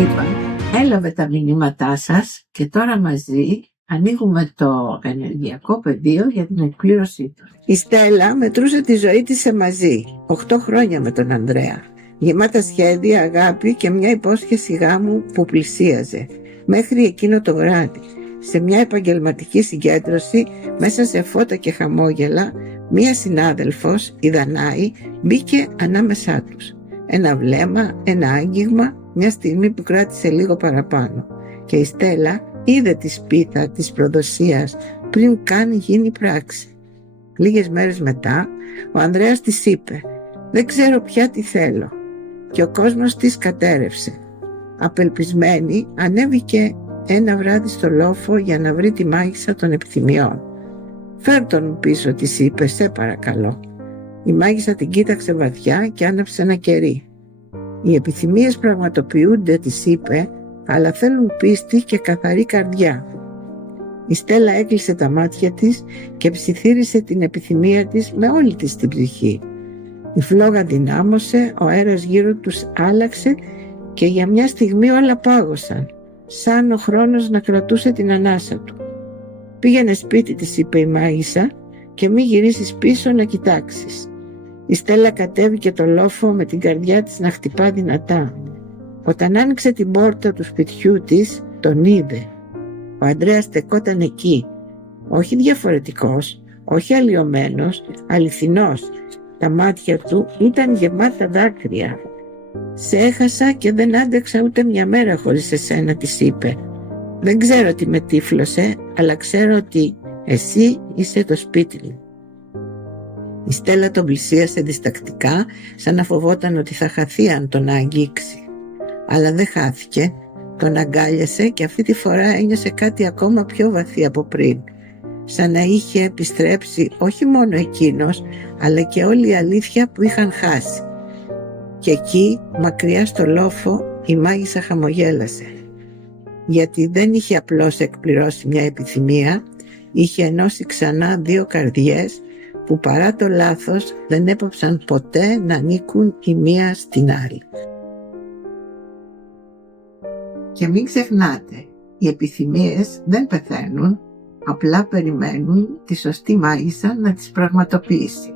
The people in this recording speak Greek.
είπα, έλαβε τα μηνύματά σας και τώρα μαζί ανοίγουμε το ενεργειακό πεδίο για την εκπλήρωσή του. Η Στέλλα μετρούσε τη ζωή της σε μαζί, 8 χρόνια με τον Ανδρέα. Γεμάτα σχέδια, αγάπη και μια υπόσχεση γάμου που πλησίαζε. Μέχρι εκείνο το βράδυ, σε μια επαγγελματική συγκέντρωση, μέσα σε φώτα και χαμόγελα, μία συνάδελφος, η Δανάη, μπήκε ανάμεσά τους. Ένα βλέμμα, ένα άγγιγμα, μια στιγμή που κράτησε λίγο παραπάνω. Και η Στέλλα είδε τη σπίθα της προδοσίας πριν καν γίνει πράξη. Λίγες μέρες μετά, ο Ανδρέας της είπε «Δεν ξέρω πια τι θέλω» και ο κόσμος της κατέρευσε. Απελπισμένη, ανέβηκε ένα βράδυ στο λόφο για να βρει τη μάγισσα των επιθυμιών. «Φέρ τον πίσω», της είπε, «σε παρακαλώ». Η μάγισσα την κοίταξε βαθιά και άναψε ένα κερί. «Οι επιθυμίες πραγματοποιούνται», της είπε, «αλλά θέλουν πίστη και καθαρή καρδιά». Η Στέλλα έκλεισε τα μάτια της και ψιθύρισε την επιθυμία της με όλη της την ψυχή. Η φλόγα δυνάμωσε, ο αέρας γύρω τους άλλαξε και για μια στιγμή όλα πάγωσαν, σαν ο χρόνος να κρατούσε την ανάσα του. «Πήγαινε σπίτι», της είπε η μάγισσα, «και μη γυρίσεις πίσω να κοιτάξεις». Η Στέλλα κατέβηκε το λόφο με την καρδιά της να χτυπά δυνατά. Όταν άνοιξε την πόρτα του σπιτιού της, τον είδε. Ο Ανδρέας στεκόταν εκεί, όχι διαφορετικός, όχι αλλοιωμένος, αληθινός. Τα μάτια του ήταν γεμάτα δάκρυα. «Σε έχασα και δεν άντεξα ούτε μια μέρα χωρίς εσένα», της είπε. «Δεν ξέρω τι με τύφλωσε, αλλά ξέρω ότι εσύ είσαι το σπίτι μου». Η Στέλλα τον πλησίασε διστακτικά, σαν να φοβόταν ότι θα χαθεί αν τον αγγίξει. Αλλά δεν χάθηκε, τον αγκάλιασε και αυτή τη φορά ένιωσε κάτι ακόμα πιο βαθύ από πριν. Σαν να είχε επιστρέψει όχι μόνο εκείνος, αλλά και όλη η αλήθεια που είχαν χάσει. Και εκεί, μακριά στο λόφο, η μάγισσα χαμογέλασε. Γιατί δεν είχε απλώς εκπληρώσει μια επιθυμία, είχε ενώσει ξανά δύο καρδιές που παρά το λάθος δεν έπαψαν ποτέ να ανήκουν η μία στην άλλη. Και μην ξεχνάτε, οι επιθυμίες δεν πεθαίνουν, απλά περιμένουν τη σωστή μάγισσα να τις πραγματοποιήσει.